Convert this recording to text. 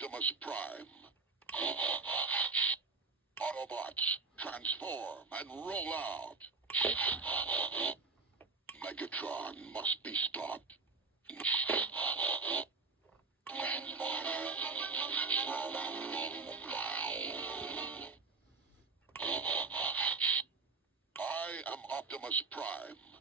Optimus Prime. Autobots, transform and roll out. Megatron must be stopped. I am Optimus Prime.